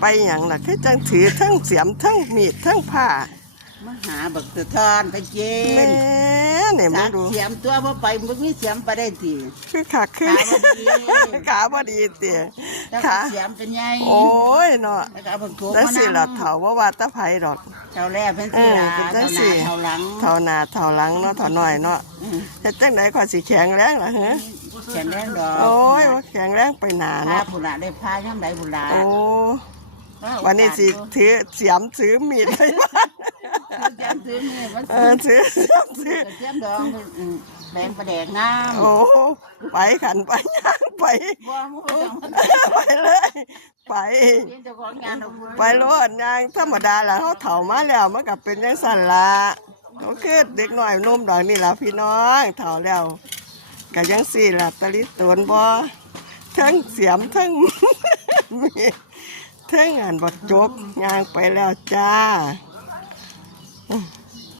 ไปหยังล่ะคือจังถือทั้งเสียมทั้งมีดทั้งผ้ามาหาบักตะทอนไปเจ แม่ น เนี่ยมึงดู เสียมตัวบ่ไปมึงมีเสียมไปได้ที คือขาขึ้นขาพอดีเตี๋ย แล้ว ขา เสียมเป็นไง โอ้ยเนาะ แล้วก็เอาบักโข แล้ว มา สิ นั่ ล่ะ ง เถาว่าตะไผดอก เท่าแรกเป็นสิลา เป็นจั เท่าง ห สิ น้าเท่าหลัง เถาหน้าเถาหลังเนาะเถาน้อยเนาะเฮ็ดจังไหนขอยสิแข็งแรงล่ะฮะ แข็งแรงดอก โอ้ยว่าแข็งแรงไปหนา พา เนาะ ผุระได้พาย่ำใดผุระ โอ้วันนี้สิถือเสียมถือมีดไปบ้าน เสียมถือมือมัน ถือเสียมถือ เสียมดองแบงประแดกน้ำ โอ้ไปขันไปย่างไป บ่มึงบ่ต้อง ไปเลยไป เสียมเจ้าของงานเอา ไปโลดยางธรรมดาละเขาเฒ่ามาแล้วมันก็เป็นจังสั่นละเขาคือเด็กน้อยนุ่มดอกนี่ล่ะพี่น้องเฒ่าแล้วก็ยังสี่ล่ะตะลิตวนบ่ทั้งเสียมทั้ง มีทั้งงานบักจบยางไปแล้วจ้า